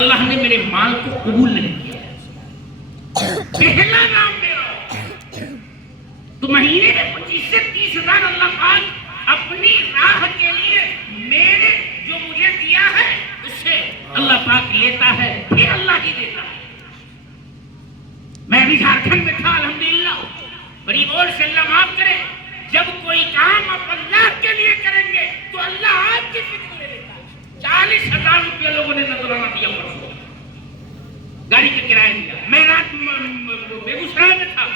اللہ نے میرے مال کو قبول نہیں کیا، پہلا نام میرا، تو مہینے میں 25 سے 30 ہزار اللہ پاک اپنی راہ کے لیے میرے جو مجھے دیا ہے اس سے اللہ پاک لیتا ہے، پھر اللہ ہی دیتا ہے۔ میں بھی جھارکھنڈ میں تھا الحمدللہ، بڑی غور سے اللہ معاف کرے، جب کوئی کام آپ اللہ کے لیے کریں گے تو اللہ آپ کی فکر لے لیتا ہے۔ 40,000 روپیہ لوگوں نے نذرانہ دیا پرسوں، گاڑی کا کرایہ دیا۔ میں رات بیگوسرائے میں تھا،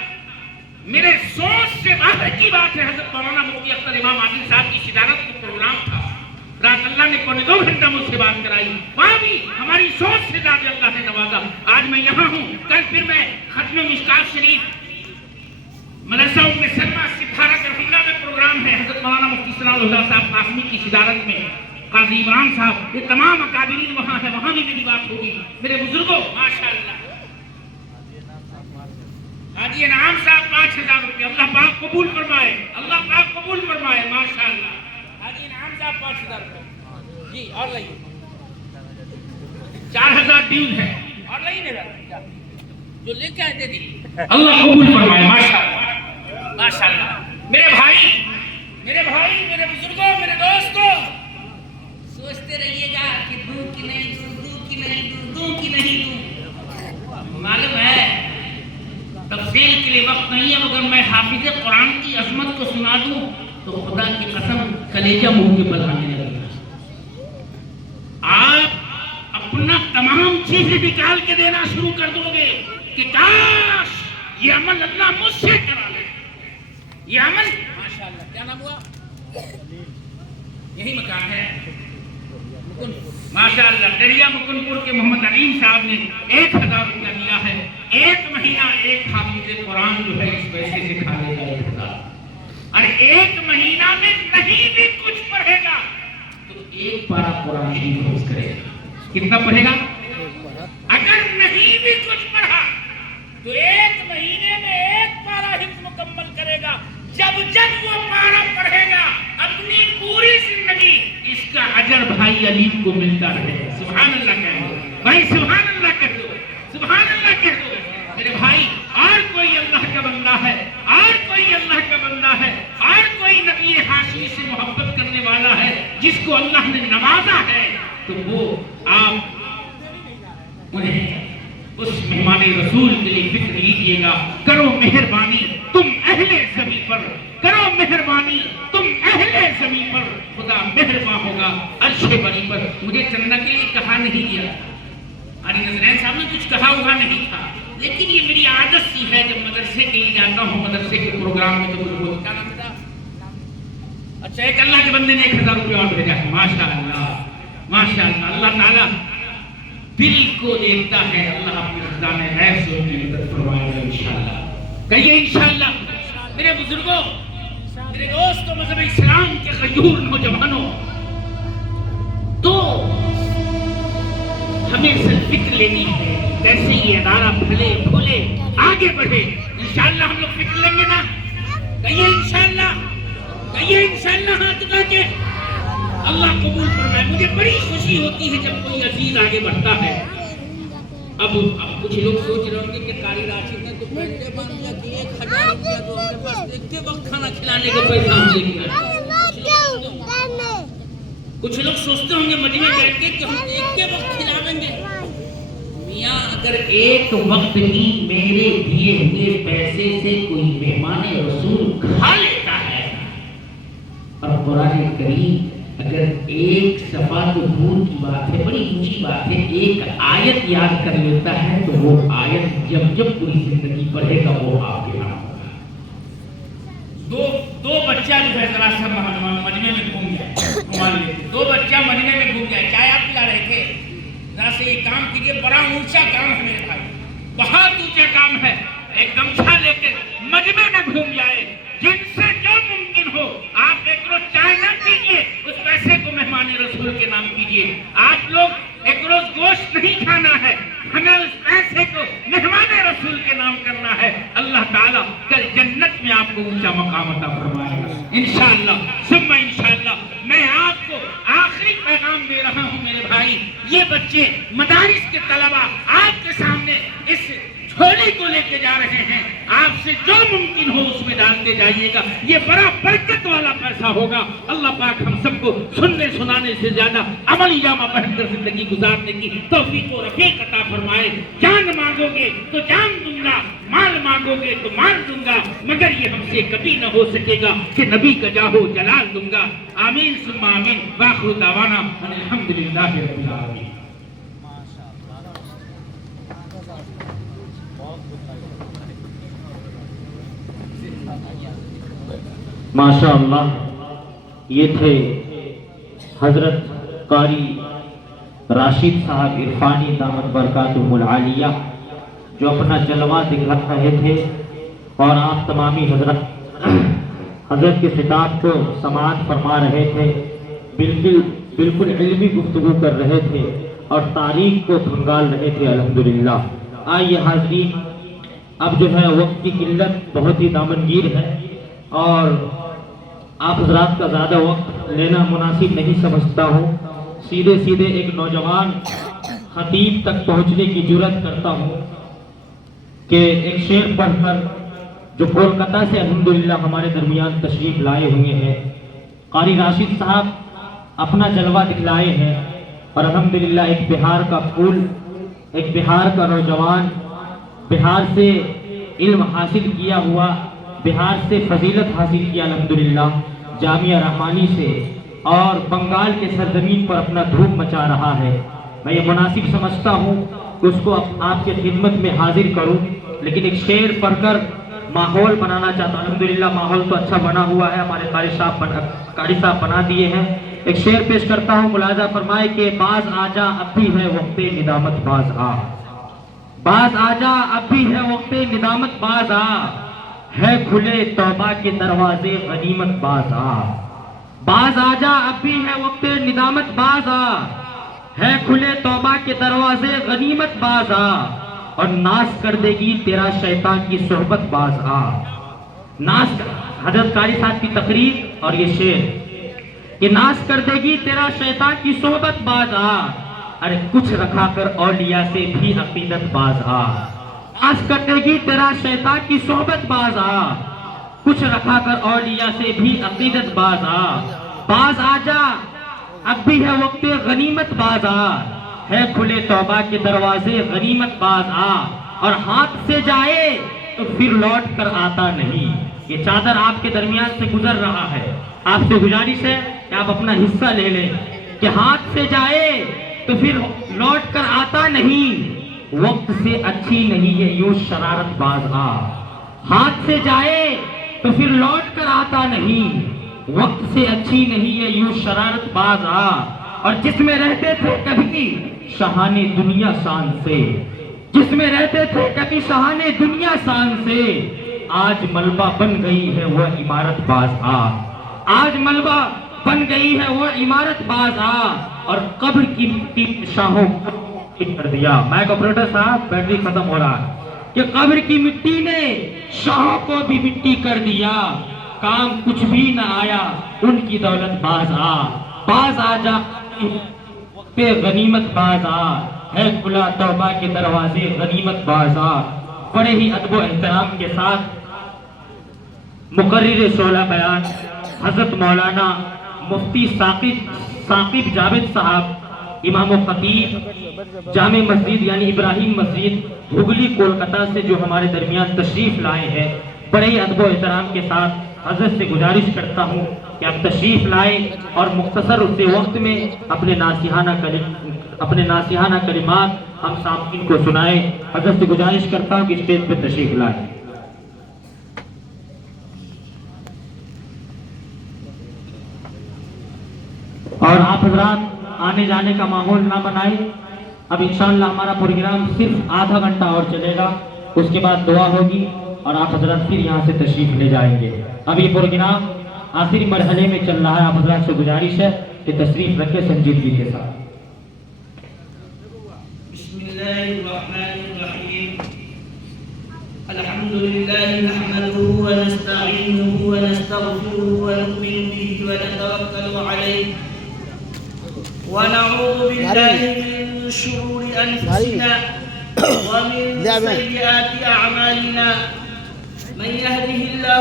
میرے سوچ سے باہر کی بات ہے، حضرت مولانا مفتی اختر امام عادل صاحب کی صدارت کا پروگرام تھا، رات اللہ نے 2.25 گھنٹہ مجھ سے بات کرائی، وہاں بھی ہماری سوچ سے زیادہ اللہ نے نوازا۔ آج میں یہاں ہوں، کل پھر میں ختم مشکات شریف مدرسہ ام سلمہ سپارہ کرفنڈا میں پروگرام ہے، حضرت مولانا مفتی ثناء اللہ صاحب قاسمی کی صدارت میں، قاضی عمران صاحب، یہ تمام اکابرین وہاں ہیں، وہاں بھی میری بات ہوگی۔ میرے بزرگوں ماشاءاللہ، حاجی انعام صاحب 5,000 روپے، اللہ پاک قبول فرمائے، اللہ پاک قبول فرمائے ماشاءاللہ۔ حاجی انعام صاحب 5,000 روپے، جی اور لائیے 4,000 ڈیوز ہے، اور لائیے میرا جو لے کے آئے دے دیجیے، اللہ قبول فرمائے ماشاءاللہ ماشاءاللہ۔ میرے بھائی، میرے بزرگوں، میرے دوستوں، سوچتے رہیے گا کہ دوں کی نہیں دوں کی نہیں دوں، معلوم ہے تفصیل کے لیے وقت نہیں ہے، مگر میں حافظ قرآن کی عظمت کو سنا دوں تو خدا کی قسم کلیجہ منہ کے بل آنے لگے گا۔ آپ اپنا تمام چیزیں نکال کے دینا شروع کر دو گے کہ کاش یہ عمل اللہ مجھ سے کرا لے، یہ عمل ماشاءاللہ۔ کیا نام ہوا؟ یہی مکان ہے ماشاءاللہ، دریا مکن پور کے محمد علیم صاحب نے 1,000 روپیہ دیا ہے، 1 مہینہ ایک حافظ قرآن جو ہے اس پیسے سے کھا لے گا 1,000، اور 1 مہینہ میں نہیں بھی کچھ پڑھے گا تو 1 پارہ قرآن شریف حفظ کرے گا۔ کتنا پڑھے گا؟ اگر نہیں بھی کچھ پڑھا تو 1 مہینے میں 1 پارہ حفظ مکمل کرے گا۔ جب وہ پارہ پڑھے گا اپنی پوری زندگی اس کا اجر بھائی علی کو ملتا رہے گا۔ سبحان اللہ کہہ دو بھائی، سبحان اللہ کہہ دو، سبحان اللہ کہہ دو میرے بھائی۔ اور کوئی اللہ کا بندہ ہے، اور کوئی اللہ کا بندہ ہے، اور کوئی نبی ہاشمی سے محبت کرنے والا ہے جس کو اللہ نے نوازا ہے، تو وہ آپ انہیں اس مہمان رسول کے لیے فکر لیجئے گا۔ کرو مہربانی تم اہل زمین پر، کرو مہربانی تم اہل زمین پر، خدا مہربان ہوگا عرش بری پر۔ مجھے چندہ کے لیے کہا نہیں گیا، علی نذرین صاحب نے کچھ کہا ہوا نہیں تھا، لیکن یہ میری عادت سی ہے جب مدرسے کے لیے جاتا ہوں، مدرسے کے پروگرام میں تو کچھ بولتا نہ تھا۔ اچھا، ایک اللہ کے بندے نے 1,000 روپے اور بھیجا ہے، ماشاءاللہ ماشاءاللہ۔ اللہ تعالیٰ دل کو دیکھتا ہے، اللہ اپنے خزانے غیب سے ان کی مدد فرمائے گا انشاءاللہ۔ کہیے انشاءاللہ۔ میرے بزرگوں، میرے دوستوں، مذہب اسلام کے غیور نوجوانوں، تو ہمیں صرف فکر لینی ہے کیسے یہ ادارہ پھلے پھولے آگے بڑھے۔ انشاءاللہ ہم لوگ فکر لیں گے نا؟ کہیے انشاءاللہ، کہیے انشاءاللہ ہاتھ اٹھا کے۔ اللہ قبول فرمائے۔ مجھے بڑی خوشی ہوتی ہے جب کوئی عزیز آگے بڑھتا ہے۔ اب کچھ لوگ سوچ رہے ہوں گے کہ قاری راشد نے تو پہلے مان لیا کہ 1,000 روپیہ تو ہم کے پاس دیکھتے وقت کھانا کھلانے کے پیسہ ہم دیں گے۔ کچھ لوگ سوچتے ہوں گے مجمع بیٹھ کے کہ ہم ایک کے وقت کھلاویں گے۔ میاں اگر ایک وقت بھی میرے دیے ہوئے پیسے سے کوئی مہمان رسول کھا لیتا ہے، اور قرآن کریم اگر ایک صفحہ تو دور کی بات ہے، بڑی اونچی بات ہے، ایک آیت یاد کر لیتا ہے تو وہ آیت جب پوری زندگی پڑھے گا وہ آپ کے نام ہوگا۔ دو بچہ جو ہے ذرا سا مجمع میں گھوم گیا، 2 بچہ مجمع میں گھوم گیا، چائے آپ پلا رہے تھے، ذرا سے یہ کام کیجیے، بڑا اونچا کام ہے میرے بھائی، بہت اونچا کام ہے۔ ایک گمچھا لے کے مجمع میں گھوم جائے، جن سے جو ممکن ہو آپ ایک روز چائے نہ پیجیے، اس پیسے کو مہمان رسول کے نام کیجیے۔ آپ لوگ ایک روز گوشت نہیں کھانا ہے، ہمیں اس پیسے کو مہمان رسول کے نام کرنا ہے۔ اللہ تعالیٰ کل جنت میں آپ کو اونچا مقام عطا فرمائے گا انشاءاللہ ثم انشاءاللہ۔ انشاءاللہ میں آپ کو آخری پیغام دے رہا ہوں میرے بھائی، یہ بچے مدارس کے طلبہ آپ کے سامنے اس جھولی کو لے کے جا رہے ہیں، آپ سے جو ممکن ہو اس میں ڈالتے جائیے گا، یہ بڑا برکت والا پیسہ ہوگا۔ اللہ پاک ہم سب کو سننے سنانے سے زیادہ عملی جامہ پہن کر زندگی گزارنے کی توفیق و رفیق عطا فرمائے۔ جان مانگو گے تو جان دوں گا، مال مانگو گے تو مال دوں گا، مگر یہ ہم سے کبھی نہ ہو سکے گا کہ نبی کا جاہو جلال دوں گا۔ آمین ثم آمین، وآخر دعوانا الحمدللہ رب العالمین۔ ماشاءاللہ، یہ تھے حضرت قاری راشد صاحب عرفانی دامت برکاتہم العالیہ، جو اپنا جلوہ دکھا رہے تھے اور آپ تمامی حضرت کے خطاب کو سماعت فرما رہے تھے، بالکل علمی گفتگو کر رہے تھے اور تاریخ کو دھنگال رہے تھے الحمدللہ۔ آئیے حاضرین، اب جو ہے وقت کی قلت بہت ہی دامنگیر ہے اور آپ حضرات کا زیادہ وقت لینا مناسب نہیں سمجھتا ہوں، سیدھے ایک نوجوان خطیب تک پہنچنے کی جرات کرتا ہوں کہ ایک شعر پڑھ کر، جو کولکتہ سے الحمدللہ ہمارے درمیان تشریف لائے ہوئے ہیں، قاری راشد صاحب اپنا جلوہ دکھلائے ہیں اور الحمدللہ ایک بہار کا پھول، ایک بہار کا نوجوان، بہار سے علم حاصل کیا ہوا، بہار سے فضیلت حاصل کیا الحمدللہ، جامعہ رحمانی سے، اور بنگال کے سرزمین پر اپنا دھوم مچا رہا ہے۔ میں یہ مناسب سمجھتا ہوں کہ اس کو آپ کی خدمت میں حاضر کروں، لیکن ایک شعر پڑھ کر ماحول بنانا چاہتا ہوں۔ الحمدللہ ماحول تو اچھا بنا ہوا ہے، ہمارے قاری صاحب بنا دیے ہیں۔ ایک شعر پیش کرتا ہوں، ملاحظہ فرمائے کہ باز آجا اب بھی ہے وقت ندامت باز آ، باز آجا اب بھی ہے وقت ندامت باز آ، ہے کھلے توبہ کے دروازے غنیمت باز آ، باز آجا اب بھی ہے وقت ندامت باز آ، ہے کھلے توبہ کے دروازے غنیمت باز آ، اور ناز کر دے گی تیرا شیطان کی صحبت باز آ۔ حضرت قاری صاحب کی تقریر اور یہ شعر کہ ناز کر دے گی تیرا شیطان کی صحبت باز آ، ارے کچھ رکھا کر اولیاء سے بھی عقیدت باز آ، ناز کر دے گی تیرا شیطان کی صحبت باز آ، کچھ رکھا کر اولیاء سے بھی عقیدت باز آ، باز آجا اب بھی ہے وقت غنیمت باز آ، ہے کھلے توبہ کے دروازے غنیمت باز آ، اور ہاتھ سے جائے تو پھر لوٹ کر آتا نہیں۔ یہ چادر آپ کے درمیان سے گزر رہا ہے، آپ سے گزارش ہے کہ آپ اپنا حصہ لے لیں کہ ہاتھ سے جائے تو پھر لوٹ کر آتا نہیں، وقت سے اچھی نہیں ہے یوں شرارت باز آ، ہاتھ سے جائے تو پھر لوٹ کر آتا نہیں، وقت سے اچھی نہیں ہے یوں شرارت باز آ، اور جس میں رہتے تھے کبھی شاہان دنیا شان سے، جس میں رہتے تھے کبھی شاہان دنیا شان سے، آج ملبہ بن گئی ہے وہ عمارت باز آ، آج ملبہ بن گئی ہے وہ عمارت باز آ، اور قبر کی مٹی شاہوں کو کر دیا۔ مائک آپریٹر صاحب بیٹری ختم ہو رہا ہے کہ قبر کی مٹی نے شاہوں کو بھی مٹی کر دیا، کام کچھ بھی نہ آیا ان کی دولت باز آ، باز آ جا وقت غنیمت باز آ، ہے کھلا توبہ کے دروازے غنیمت باز آ۔ بڑے ہی ادب و احترام کے ساتھ مقرر شعلہ بیان حضرت مولانا مفتی ثاقب جاوید صاحب، امام و خطیب جامع مسجد یعنی ابراہیم مسجد ہگلی کولکتہ سے، جو ہمارے درمیان تشریف لائے ہیں، بڑے ہی ادب و احترام کے ساتھ حضرت سے گزارش کرتا ہوں کہ آپ تشریف لائیں اور مختصر سے وقت میں اپنے ناصحانہ کلمات ہم سامعین کو سنائیں۔ حضرت سے گزارش کرتا ہوں کہ اسٹیج پہ تشریف لائیں۔ اور آپ حضرات آنے جانے کا ماحول نہ بنائیں، اب انشاءاللہ ہمارا پروگرام صرف آدھا گھنٹہ اور چلے گا، اس کے بعد دعا ہوگی اور آپ حضرات پھر یہاں سے تشریف لے جائیں گے۔ اب یہ پروگرام آخری مرحلے میں چل رہا ہے، آپ حضرات سے گزارش ہے کہ تشریف رکھے سنجیدگی کے ساتھ۔ بسم اللہ الرحمن الرحیم، الحمد للہ نحمده ونستعینه ونستغفره ونؤمن به ونتوكل عليه ونعوذ بالله من شرور أنفسنا ومن سيئات أعمالنا من يهده الله